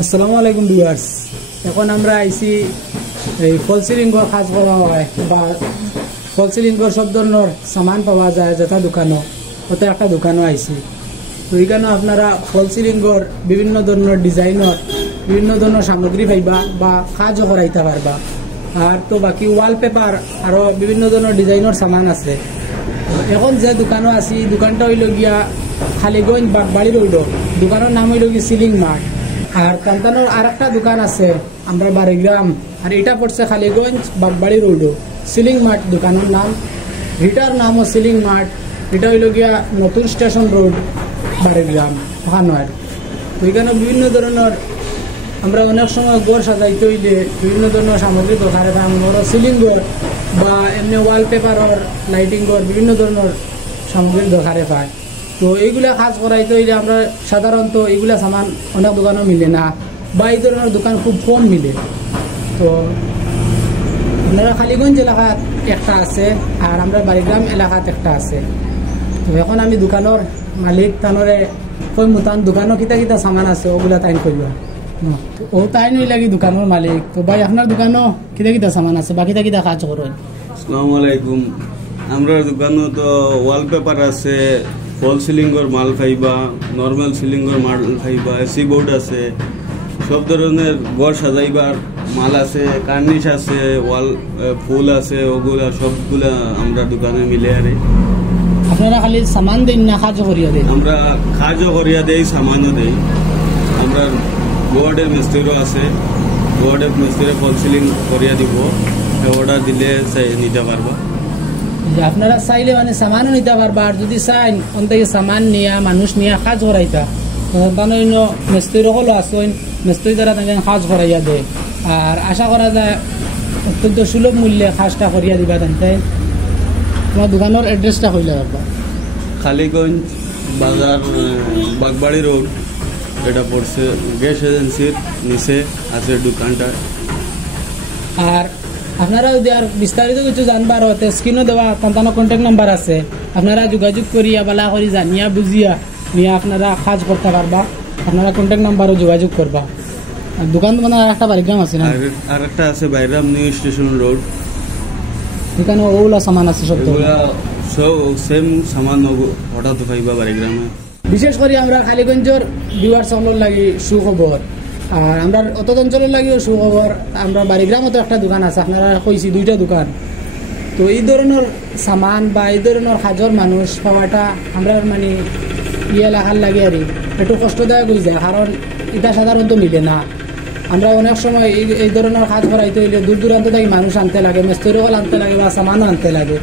আসসালামু আলাইকুম ভিউয়ার্স। এখন আমরা আইছি এই ফল সিলিংর কাজ করা হয় বা ফল সিলিংর সব ধরনের সামান পাওয়া যায় যেটা দোকানও ওটা একটা দোকানও আইছি। তো এইখানে আপনারা ফল সিলিংর বিভিন্ন ধরনের ডিজাইনের বিভিন্ন ধরনের সামগ্রী পাইবা বা কাজও করাইতে পারবা। আর তো বাকি ওয়ালপেপার আরও বিভিন্ন ধরনের ডিজাইনের সামান আছে। এখন যে দোকানও আছি দোকানটা হইল গিয়া খালিগঞ্জ বাগবাড়ি রোড। দোকানের নাম হইল গিয়ে সিলিং মার্ট। আর কান্তানোর আর একটা দোকান আছে আমরা বাড়িগ্রাম, আর এটা পড়ছে Khaliganj Bagbari road ceiling mart দোকানের নাম। এটার নামও সিলিং মার্ট। এটা হইল গিয়া নতুন স্টেশন রোড বাড়িগ্রাম ওখানে। তো এখানে বিভিন্ন ধরনের আমরা অনেক সময় গড় সাজাইতে হইলে বিভিন্ন ধরনের সামগ্রী দরকার হয়। আমরা সিলিং গড় বা এমনি ওয়ালপেপারের লাইটিং গড় বিভিন্ন ধরনের সামগ্রী দরকারে পায়। তো এইগুলা কাজ করাইতে হইলে আমরা সাধারণত এইগুলা সামান অনেক দোকানও মিলে না বা এই ধরনের দোকান খুব কম মিলে। তো আপনারা খালিগঞ্জ এলাকাত একটা আছে আর আমরা বাড়িগ্রাম এলাকাত একটা আছে। তো এখন আমি দোকানের মালিক তানরে কই মতান দোকানও কিতা কিতা সামান আছে ওগুলা তাইন কইবা। ও তাই নই লাগি দোকানের মালিক। তো ভাই আপনার দোকানও কিতা কিতা সামান আছে বা কিতা কিতা কাজ করেন? আসসালামু আলাইকুম। আমরা দোকানও তো ওয়ালপেপার আছে, ফল সিলিংর মাল খাইবা, নর্মাল সিলিংর মাল খাইবা, এসি বোর্ড আছে, সব ধরনের ঘর সাজাইবার মাল আছে, কার্নিশ আছে, ওয়াল ফুল আছে, ওগুলা সবগুলা আমরা দোকানে মিলে আরে। আপনারা খালি সামান দেন না কাজও করিয়া দেন? আমরা কাজও করিয়া দেই, সামানও দেই। আমরা বোর্ডের মিস্ত্রিও আছে, বোর্ডের মিস্ত্রি ফল সিলিং করিয়া দিব, অর্ডার দিলে নিতে পারবা। আপনারা চাইলে মানে সামানও নিতে পারবা। আর যদি চাই অন্তত সামান নিয়া মানুষ নিয়ে কাজ করাইতা তাহলে মিস্ত্রি হলো আসেন, মিস্ত্রি দ্বারা তাদের কাজ করাইয়া দেয়। আর আশা করা যায় অত্যন্ত সুলভ মূল্যে কাজটা করিয়া দিবা। তাই তোমার দোকানের অ্যাড্রেসটা কইলে পারবা? খালিগঞ্জ বাজার বাগবাড়ি রোড, এটা পড়ছে গ্যাস এজেন্সির নিচে আছে দোকানটা। আর আপনারা যদি আর বিস্তারিত কিছু জানবার হতে স্ক্রিনও দেওয়া তান্তানো কন্ট্যাক্ট নাম্বার আছে, আপনারা যোগাযোগ করিয়া বালা করি জানিয়া বুঝিয়া নিয়ে আপনারা কাজ করতে পারবা। আপনারা কন্ট্যাক্ট নাম্বারও যোগাযোগ করবা। আর দোকান মানে আর একটা বাড়িগ্রাম আছে না? আর একটা আছে বাইরাম নিউ স্টেশন রোড। এখানে ওগুলা সামান আছে সব সেম সামান হঠাৎ পাইবা বাড়িগ্রামে। বিশেষ করে আমরা খালিগঞ্জের ভিউয়ার্স সকলের লাগি সুখবর, আর আমরা অত অঞ্চলের লাগিও সুখবর। আমরা বাড়িগ্রামও তো একটা দোকান আছে, আপনারা কইছি দুইটা দোকান। তো এই ধরনের সামান বা এই ধরনের কাজের মানুষ পাওয়াটা আমরা মানে এলাকার লাগে আর একটু কষ্টদায়ক হয়ে যায়, কারণ এটা সাধারণত মিলে না। আমরা অনেক সময় এই ধরনের কাজ করাইতে হইলে দূর দূরান্ত থেকে মানুষ আনতে লাগে, মিস্ত্রিও আনতে লাগে বা সামানও আনতে লাগে।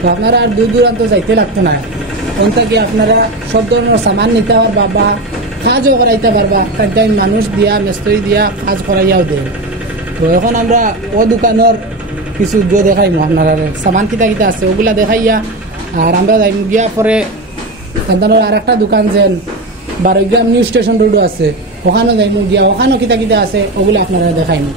তো আপনারা আর দূর দূরান্ত যাইতে লাগতো না। তখন থেকে আপনারা সব ধরনের সামান নিতে পারবা বা কাজও করাইতে পারবা। তাই মানুষ দিয়া মিস্ত্রি দিয়া কাজ করাইয়াও দেয়। তো এখন আমরা ও দোকানের কিছু দেখাইমো আপনারা সামান কিতা কিতা আছে ওগুলা দেখাইয়া। আর আমরা যাই গিয়া পরে তাদের আর একটা দোকান যেন বাড়িগ্রাম নিউ স্টেশন রোডও আছে, ওখানেও যাইমু গিয়া ওখানেও কিতা কিতা আছে ওগুলো আপনারা দেখাইমু।